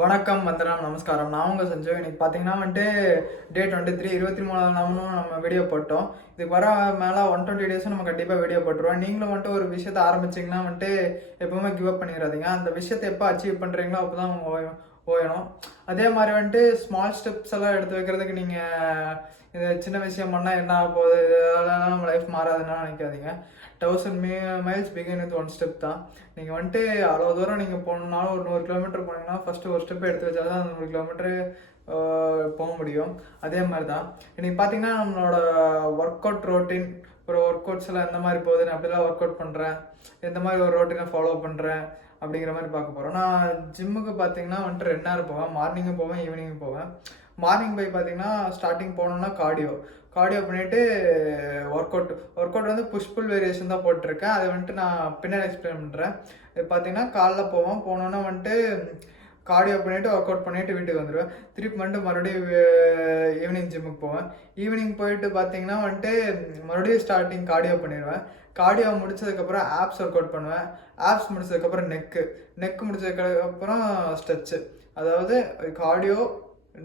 வணக்கம், வந்தனம், நமஸ்காரம். நான் உங்க சஞ்சய். இன்னைக்கு பார்த்தீங்கன்னா டே 23 23 நாமளும் நம்ம வீடியோ போட்டோம். இதுக்கு வர மேலே 120 டேஸும் நம்ம கண்டிப்பாக வீடியோ போட்டுருவோம். நீங்களும் ஒரு விஷயத்த ஆரம்பிச்சிங்கன்னா எப்பவுமே கிவ் அப் பண்ணிடாதீங்க. அந்த விஷயத்தை எப்போ அச்சீவ் பண்ணுறீங்களோ அப்போ தான் ஓயணும். அதே மாதிரி ஸ்மால் ஸ்டெப்ஸ் எல்லாம் எடுத்து வைக்கிறதுக்கு நீங்கள் இது சின்ன விஷயம் பண்ணால் என்ன ஆக போகுது, இதெல்லாம் நம்ம லைஃப் மாறாதுன்னா நினைக்காதீங்க. 1000 மைல்ஸ் பிகின் வித் 1 ஸ்டெப் தான். நீங்கள் அவ்வளோ தூரம் நீங்கள் போகணுன்னாலும் ஒரு 100 கிலோமீட்டர் போனீங்கன்னா ஃபஸ்ட்டு ஒரு ஸ்டெப் எடுத்து வச்சா தான் அந்த 100 கிலோமீட்டரு போக முடியும். அதே மாதிரி தான் இன்றைக்கி பார்த்தீங்கன்னா நம்மளோட ஒர்க் அவுட் ரொட்டீன், ஒரு ஒர்க் அவுட்ஸ் எல்லாம் எந்த மாதிரி போகுது, நான் அப்படிலாம் ஒர்க் அவுட் பண்ணுறேன், எந்த மாதிரி ஒரு ரொட்டீனை ஃபாலோ பண்ணுறேன் அப்படிங்கிற மாதிரி பார்க்க போகிறோம். நான் ஜிம்முக்கு பார்த்தீங்கன்னா 2 நேரம் போவேன். மார்னிங்கும் போவேன், ஈவினிங்கும் போவேன். மார்னிங் போய் பார்த்தீங்கன்னா ஸ்டார்டிங் போனோன்னா கார்டியோ பண்ணிவிட்டு workout push pull variation தான் போட்டிருக்கேன். அதை நான் பின்னாடி எக்ஸ்பிளைன் பண்ணுறேன். இது பார்த்தீங்கன்னா காலைல போனோன்னா கார்டியோ பண்ணிவிட்டு ஒர்க் அவுட் பண்ணிவிட்டு வீட்டுக்கு வந்துடுவேன். திருப்பி மறுபடியும் ஈவினிங் ஜிம்முக்கு போவேன். ஈவினிங் போயிட்டு பார்த்தீங்கன்னா மறுபடியும் ஸ்டார்டிங் கார்டியோ பண்ணிடுவேன். கார்டியோ முடிச்சதுக்கப்புறம் ஆப்ஸ் ஒர்க் அவுட் பண்ணுவேன். ஆப்ஸ் முடிச்சதுக்கப்புறம் நெக்கு முடிச்சதுக்கப்புறம் ஸ்ட்ரெச்சு. அதாவது கார்டியோ,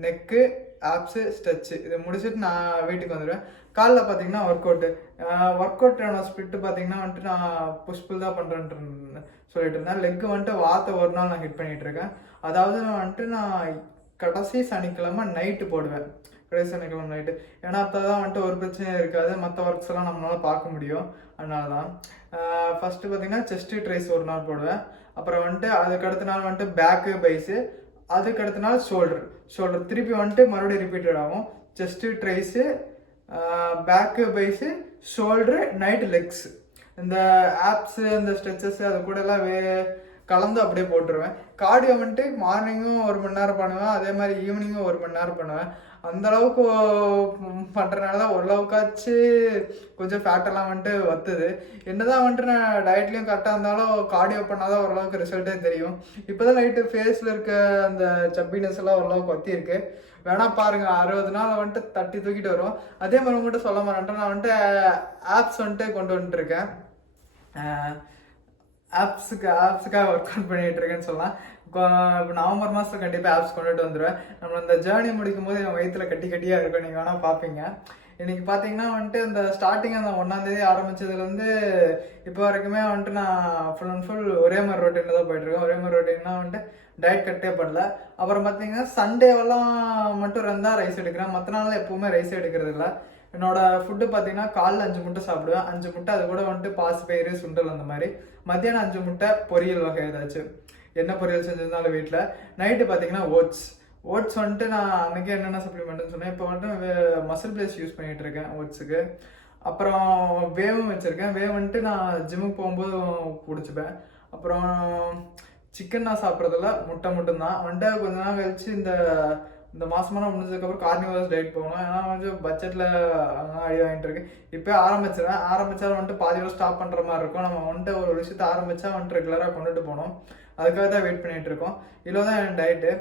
நெக்கு, ஆப்ஸு, ஸ்ட்ரெச்சு இதை முடிச்சுட்டு நான் வீட்டுக்கு வந்துடுவேன். காலைல பார்த்தீங்கன்னா ஒர்க் அவுட்டோட ஸ்பிரிட்டு பார்த்தீங்கன்னா நான் புஷ்புல் தான் பண்ணுறேன்ட்டு சொல்லிட்டு இருந்தேன். லெக்கு வாரத்தை ஒரு நாள் நான் ஹிட் பண்ணிகிட்ருக்கேன். அதாவது நான் கடைசி சனிக்கிழமை நைட்டு போடுவேன். கடைசி சனிக்கிழமை நைட்டு. ஏன்னா அப்போ தான் ஒரு பிரச்சனையும் இருக்காது, மற்ற ஒர்க்ஸ் எல்லாம் நம்மளால் பார்க்க முடியும். அதனால தான் ஃபஸ்ட்டு பார்த்தீங்கன்னா செஸ்ட்டு ட்ரைஸ் ஒரு நாள் போடுவேன். அப்புறம் அதுக்கு அடுத்த நாள் பேக்கு, பைஸு, அதுக்கு அடுத்த நாள் ஷோல்டர் திருப்பி மறுபடியும் ரிப்பீட்டட் ஆகும். Chest, tris, back, bis, shoulder, night legs. இந்த ஆப்ஸு, இந்த ஸ்ட்ரெச்சஸ்ஸு அது கூட எல்லாம் கலந்து அப்படியே போட்டுருவேன். கார்டியோ மார்னிங்கும் 1 மணி நேரம் பண்ணுவேன், அதே மாதிரி ஈவினிங்கும் 1 மணி நேரம் பண்ணுவேன். அந்தளவுக்கு பண்ணுறதுனால தான் ஓரளவுக்காச்சு கொஞ்சம் ஃபேட்டெல்லாம் வத்துது. என்னதான் நான் டயட்லேயும் கரெக்டாக இருந்தாலும் கார்டியோ பண்ணால் தான் ஓரளவுக்கு ரிசல்ட்டே தெரியும். இப்போ தான் லைட்டு ஃபேஸில் இருக்க அந்த சப்பினஸ் எல்லாம் ஓரளவுக்கு வத்திருக்கு. வேணா பாருங்கள், 60 நாள் தட்டி தூக்கிட்டு வரும். அதே மாதிரி உங்கள்கிட்ட சொல்ல மாட்டேன், நான் ஆப்ஸ் கொண்டு வந்துட்டுருக்கேன். ஆப்ஸுக்காக ஒர்க் அவுட் பண்ணிகிட்டு இருக்கேன்னு சொல்லலாம். இப்போ நவம்பர் மாதம் கண்டிப்பாக ஆப்ஸ் கொண்டுட்டு வந்துடுவேன். நம்ம இந்த ஜேர்னி முடிக்கும் போது என் வயிற்றில் கட்டியாக இருக்கும், நீங்கள் வேணால் பார்ப்பீங்க. இன்றைக்கி பார்த்தீங்கன்னா இந்த ஸ்டார்டிங் அந்த 1ஆம் தேதி ஆரம்பித்ததுலேருந்து இப்போ வரைக்குமே நான் ஃபுல் அண்ட் ஃபுல் ஒரே மாதிரி ரொட்டீனில் தான் போயிட்டுருக்கேன். ஒரே மாதிரி ரொட்டீன்னா டயட் கட்டே பண்ணல. அப்புறம் பார்த்தீங்கன்னா சண்டேவெல்லாம் மட்டும் இருந்தால் ரைஸ் எடுக்கிறேன், மற்ற நாளில் எப்போவுமே ரைஸே எடுக்கிறது இல்லை. என்னோட ஃபுட்டு பார்த்தீங்கன்னா காலைல 5 முட்டை சாப்பிடுவேன். 5 முட்டை, அது கூட பாசிப்பயிறு, சுண்டல் அந்த மாதிரி. மத்தியானம் 5 முட்டை, பொரியல் வகை ஏதாச்சும், என்ன பொரியல் செஞ்சிருந்தாலும் வீட்டில். நைட்டு பார்த்தீங்கன்னா ஓட்ஸ் நான் அன்றைக்கி என்னென்ன சப்ளிமெண்ட்னு சொன்னேன். இப்போ மசில் பிளேஸ் யூஸ் பண்ணிகிட்டு இருக்கேன் ஓட்ஸுக்கு. அப்புறம் வேவும் வச்சுருக்கேன். நான் ஜிம்முக்கு போகும்போது குடிச்சுப்பேன். அப்புறம் சிக்கன் நான் சாப்பிட்றதில்ல, முட்டை மட்டும்தான். கொஞ்ச நாள் கழிச்சு இந்த மாதமெல்லாம் முடிஞ்சதுக்கப்புறம் கார்னிவர்ஸ் டயட் போகணும். ஏன்னா பட்ஜெட்டில் அடி வாங்கிட்டு இருக்கு. இப்போ ஆரம்பித்தாலும் பாதியோட ஸ்டாப் பண்ணுற மாதிரி இருக்கும். நம்ம ஒரு விஷயத்தை ஆரம்பித்தா ரெகுலராக கொண்டுட்டு போகணும். அதுக்காக தான் வெயிட் பண்ணிகிட்டு இருக்கோம். இவ்வளோ தான் என் டயட்டு,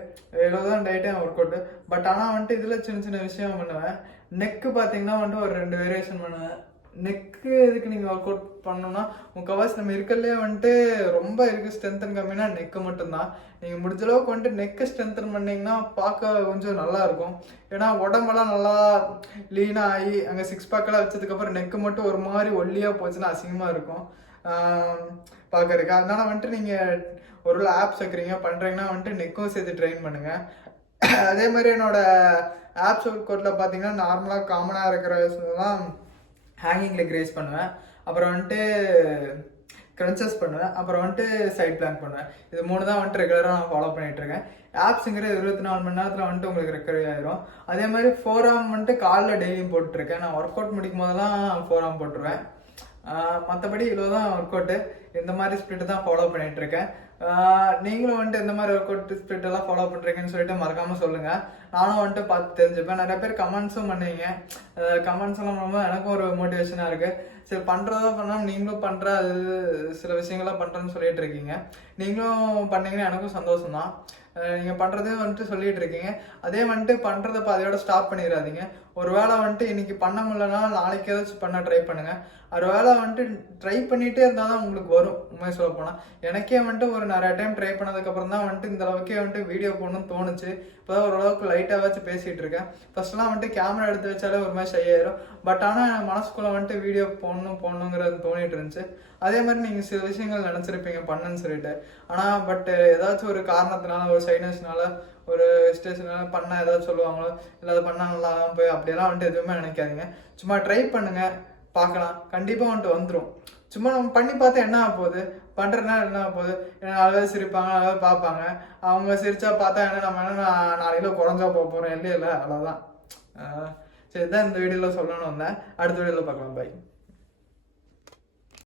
என் ஒர்க் அவுட்டு. பட் ஆனால் இதில் சின்ன சின்ன விஷயம் பண்ணுவேன். நெக்கு பார்த்தீங்கன்னா ஒரு 2 வேரியேஷன் பண்ணுவேன். நெக்கு எதுக்கு நீங்கள் ஒர்க் அவுட் பண்ணணும்னா, முக்கால்வாசி நம்ம இருக்கலே ரொம்ப இருக்குது ஸ்ட்ரென்த்தன் கம்மினா நெக்கு மட்டும்தான். நீங்கள் முடிஞ்ச அளவுக்கு நெக்கை ஸ்ட்ரென்த்தன் பண்ணிங்கன்னா பார்க்க கொஞ்சம் நல்லாயிருக்கும். ஏன்னா உடம்பெல்லாம் நல்லா லீனாக ஆகி அங்கே 6 பேக்கெல்லாம் வச்சதுக்கப்புறம் நெக்கு மட்டும் ஒரு மாதிரி ஒல்லியாக போச்சுன்னா அசிங்கமாக இருக்கும் பார்க்கறதுக்கு. அதனால் நீங்கள் ஒரு ஆப்ஸ் வைக்கிறீங்க பண்ணுறீங்கன்னா நெக்கும் சேர்த்து ட்ரெயின் பண்ணுங்கள். அதே மாதிரி என்னோடய ஆப்ஸ் ஒர்க் அவுட்டில் பார்த்தீங்கன்னா நார்மலாக காமனாக இருக்கிறதெல்லாம் ஹேங்கிங் லெக் ரைஸ் பண்ணுவேன். அப்புறம் கிரன்ச்சஸ் பண்ணுவேன். அப்புறம் சைட் பிளாங்க் பண்ணுவேன். இது 3 தான் ரெகுலராக நான் ஃபாலோ பண்ணிகிட்ருக்கேன். ஆப்ஸுங்கிறது 24 மணி நேரத்தில் உங்களுக்கு ரெக்கவரி ஆயிரும். அதே மாதிரி 4 ஆர்ம் காலைல டெய்லியும் போட்டுருக்கேன். நான் ஒர்க் அவுட் முடிக்கும் போதெல்லாம் 4 ஆர்ம் போட்டுருவேன். மற்றபடி இவ்வளோ தான் ஒர்க் அவுட்டு. இந்த மாதிரி ஸ்பிரிட்டு தான் ஃபாலோ பண்ணிகிட்ருக்கேன். நீங்களும் எந்த மாதிரி ஒர்க் அவுட் ஸ்பிரிட் எல்லாம் ஃபாலோ பண்ணுறீங்கன்னு சொல்லிட்டு மறக்காமல் சொல்லுங்கள். நானும் பார்த்து தெரிஞ்சுப்பேன். நிறைய பேர் கமெண்ட்ஸும் பண்ணுவீங்க. கமெண்ட்ஸ் எல்லாம் ரொம்ப எனக்கும் ஒரு மோட்டிவேஷனாக இருக்குது. சரி பண்ணுறதோ பண்ணால் நீங்களும் பண்ணுற அது சில விஷயங்கள்லாம் பண்ணுறேன்னு சொல்லிட்டு இருக்கீங்க. நீங்களும் பண்ணீங்கன்னா எனக்கும் சந்தோஷம் தான். நீங்கள் பண்ணுறதே வந்துட்டு சொல்லிட்டு இருக்கீங்க. அதே வந்துட்டு பண்ணுறத பாதியோட ஸ்டாப் பண்ணிடாதீங்க. ஒரு வேளை வந்துட்டு இன்னைக்கு பண்ண முடியலன்னா நாளைக்கு ஏதாச்சும் பண்ண ட்ரை பண்ணுங்கள். ஒரு வேளை வந்துட்டு ட்ரை பண்ணிகிட்டே இருந்தால் தான் உங்களுக்கு வரும். உண்மையை சொல்ல போனால் எனக்கே வந்துட்டு ஒரு நிறைய டைம் ட்ரை பண்ணதுக்கப்புறம் தான் வந்துட்டு இந்த அளவுக்கே வந்துட்டு வீடியோ போடணும்னு தோணுச்சு. இப்போ தான் ஓரளவுக்கு லைட்டாகவாச்சும் பேசிகிட்டு இருக்கேன். ஃபர்ஸ்ட்லாம் வந்துட்டு கேமரா எடுத்து வச்சாலே ஒரு மாதிரி ஷை ஆயிரும். பட் ஆனால் மனசுக்குள்ளே வந்துட்டு வீடியோ போடணுங்கிறது தோணிட்டு இருந்துச்சு. அதே மாதிரி நீங்கள் சில விஷயங்கள் நினச்சிருப்பீங்க பண்ணுன்னு சொல்லிட்டு. ஆனால் பட் ஏதாச்சும் ஒரு காரணத்தினால ஒரு சைனஸ்னால ஒரு ஸ்டேஷனால பண்ணால் ஏதாச்சும் சொல்லுவாங்களோ இல்லை அதை பண்ணால் நல்லா போய் அப்படியெல்லாம் வந்துட்டு எதுவுமே நினைக்காதீங்க. சும்மா ட்ரை பண்ணுங்கள், பார்க்கலாம், கண்டிப்பாக வந்துட்டு வந்துடும். சும்மா நம்ம பண்ணி பார்த்தா என்ன ஆக போகுது, பண்ணுறதுனா என்ன ஆக போகுது, அழகாக சிரிப்பாங்க, அழகாக பார்ப்பாங்க. அவங்க சிரிச்சா பார்த்தா என்ன நம்ம என்ன 4 கிலோ குறைஞ்சா போக போகிறோம் இல்லையில, அவ்வளோதான். சரி தான் இந்த வீடியோவில் சொல்லணும்னு வந்தேன். அடுத்த வீடியோவில் பார்க்கலாம். பை.